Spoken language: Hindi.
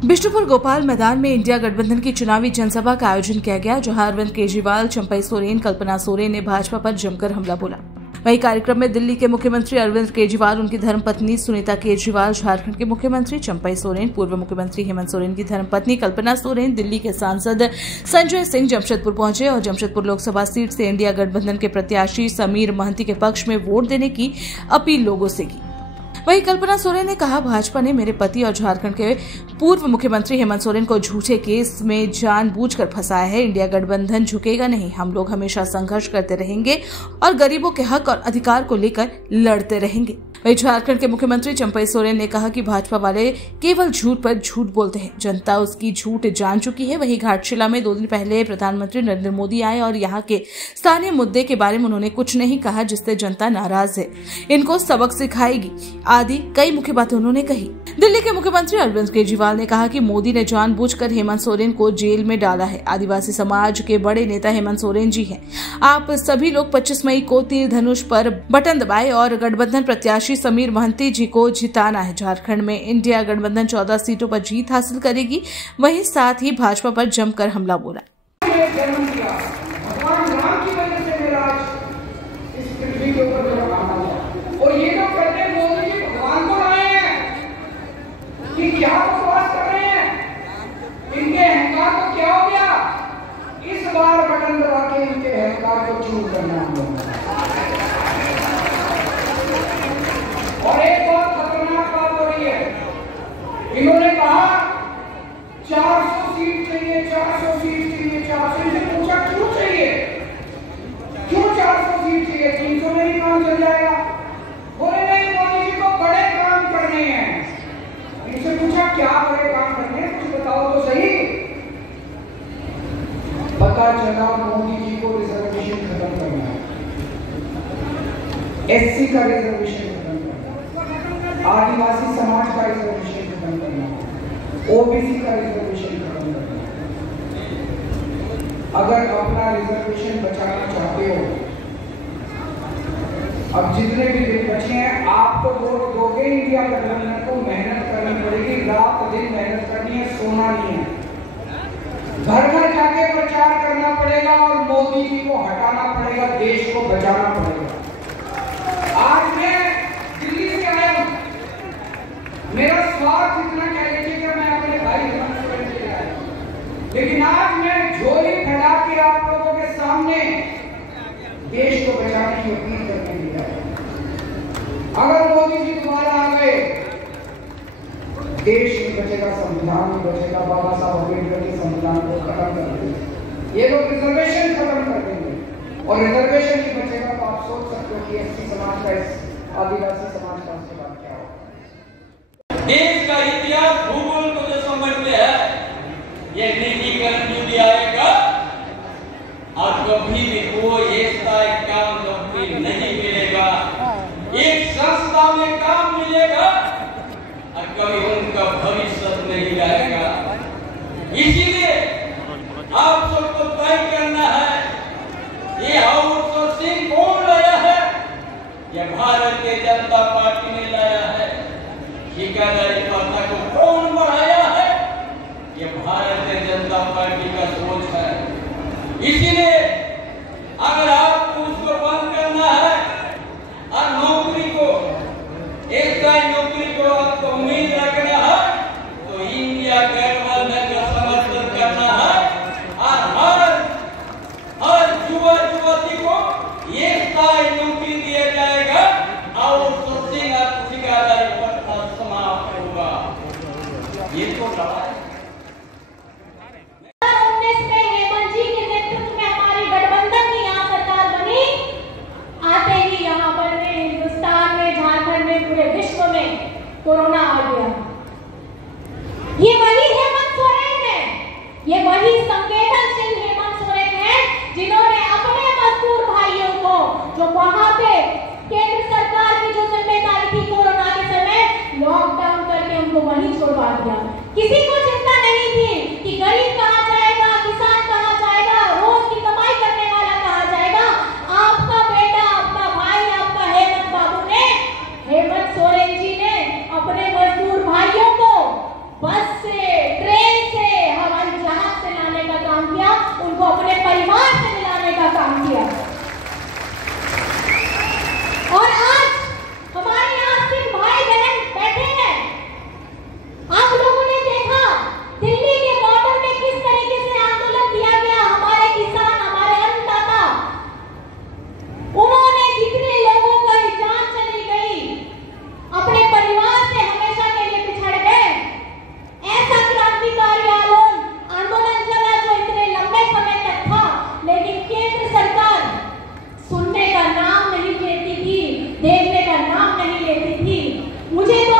बिष्टुपुर गोपाल मैदान में इंडिया गठबंधन की चुनावी जनसभा का आयोजन किया गया, जहां अरविंद केजरीवाल, चंपई सोरेन, कल्पना सोरेन ने भाजपा पर जमकर हमला बोला। वहीं कार्यक्रम में दिल्ली के मुख्यमंत्री अरविंद केजरीवाल, उनकी धर्मपत्नी सुनीता केजरीवाल, झारखंड के मुख्यमंत्री चंपई सोरेन, पूर्व मुख्यमंत्री हेमंत सोरेन की धर्मपत्नी कल्पना सोरेन, दिल्ली के सांसद संजय सिंह जमशेदपुर पहुंचे और जमशेदपुर लोकसभा सीट से इंडिया गठबंधन के प्रत्याशी समीर महंती के पक्ष में वोट देने की अपील लोगों से की। वहीं कल्पना सोरेन ने कहा, भाजपा ने मेरे पति और झारखंड के पूर्व मुख्यमंत्री हेमंत सोरेन को झूठे केस में जानबूझकर फंसाया है। इंडिया गठबंधन झुकेगा नहीं। हम लोग हमेशा संघर्ष करते रहेंगे और गरीबों के हक और अधिकार को लेकर लड़ते रहेंगे। वहीं झारखंड के मुख्यमंत्री चंपई सोरेन ने कहा कि भाजपा वाले केवल झूठ पर झूठ बोलते हैं, जनता उसकी झूठ जान चुकी है। वहीं घाटशिला में 2 दिन पहले प्रधानमंत्री नरेंद्र मोदी आए और यहाँ के स्थानीय मुद्दे के बारे में उन्होंने कुछ नहीं कहा, जिससे जनता नाराज है, इनको सबक सिखाएगी आदि कई मुख्य बातें उन्होंने कही। दिल्ली के मुख्यमंत्री अरविंद केजरीवाल ने कहा कि मोदी ने जानबूझकर हेमंत सोरेन को जेल में डाला है। आदिवासी समाज के बड़े नेता हेमंत सोरेन जी हैं। आप सभी लोग 25 मई को तीर धनुष पर बटन दबाए और गठबंधन प्रत्याशी समीर महंती जी को जिताना है। झारखंड में इंडिया गठबंधन 14 सीटों पर जीत हासिल करेगी। वहीं साथ ही भाजपा पर जमकर हमला बोला। क्या बकवास कर रहे हैं? इनके अहंकार को क्या हो गया? इस बार बटन दबा के इनके अहंकार को चूर करना हम लोग। और एक बहुत खतरनाक बात हो रही है। इन्होंने कहा 400 सीट चाहिए, 400 सीट चाहिए, 400 से पूछा क्यों चाहिए? क्यों 400 सीट चाहिए? 300 में ही काम चल जाएगा। बोले नहीं, मोदी जी को बड़े काम करने हैं। इनसे पूछा क्या बड़े काम करने हैं, कुछ बताओ तो सही। पता चला मोदी जी को रिजर्वेशन खत्म करना है, एससी का रिजर्वेशन खत्म करना है, आदिवासी समाज का रिजर्वेशन खत्म करना है, ओबीसी का रिजर्वेशन खत्म करना है। अगर अपना रिजर्वेशन बचाना चाहते हो, अब जितने भी दिन बचे हैं, आप तो वोट दोगे इंडिया गठबंधन को, मेहनत करनी पड़ेगी, रात दिन मेहनत करनी है, सोना नहीं है। घर घर जाके प्रचार करना पड़ेगा और मोदी जी को हटाना पड़ेगा, देश को बचाना पड़ेगा। आज मैं दिल्ली से आया हूं, मेरा स्वार्थ इतना कह लीजिए कि मैं अपने भाई हेमंत सोरेन के लिए आया, लेकिन आज मैं झोली फैला के आप लोगों के सामने देश को बचाने की अपील करने के लिए आया। अगर मोदी जी दोबारा आ गए, देश नहीं बचेगा, संविधान नहीं बचेगा। बाबा साहब अम्बेडकर के संविधान को खत्म कर देंगे, ये लोग रिजर्वेशन खत्म कर देंगे और रिजर्वेशन नहीं बचेगा तो आप सोच सकते हो कि एससी समाज का, आदिवासी समाज का उसके बाद क्या होगा। देश का इतिहास, भूगोल को जो समझते हैं, ये निजीकरण युग आएगा और कभी भी कोई स्थायी काम नौकरी नहीं मिलेगा। एक संस्था में काम मिलेगा और कभी उनका भविष्य नहीं रहेगा। इसीलिए आप सबको तय करना है, ये आउटसोर्सिंग कौन लाया है? ये भारतीय जनता पार्टी ने लाया है। ठेकेदारी प्रथा को कौन बढ़ाया है? ये भारतीय जनता पार्टी का सोच है। इसीलिए अगर आपको उसको बंद करना है और नौकरी को, एक नौकरी को आपको उम्मीद रखना है, तो इंडिया गठबंधन का समर्थन करना है और हर युवा युवती को एक नौकरी दिया जाएगा और सोचिंग और ठेकेदारी प्रथा समाप्त होगा। ये तो लड़ाई कोरोना आ गया। ये वही हेमंत सोरेन है, ये वही संवेदनशील हेमंत सोरेन है जिन्होंने अपने मजदूर भाइयों को, जो वहां पे केंद्र सरकार की जो जिम्मेदारी थी कोरोना के समय, लॉकडाउन करके उनको वहीं छोड़वा दिया। किसी को चिंता नहीं थी कि गरीब कहां जाएगा, किसान कहां जाएगा, रोज की कमाई करने वाला कहां जाएगा। आपका बेटा, आपका भाई, आपका हेमंत बाबू ने, हेमंत सोरेन जी ने अपने मजदूर भाइयों को बस से देती थी। मुझे तो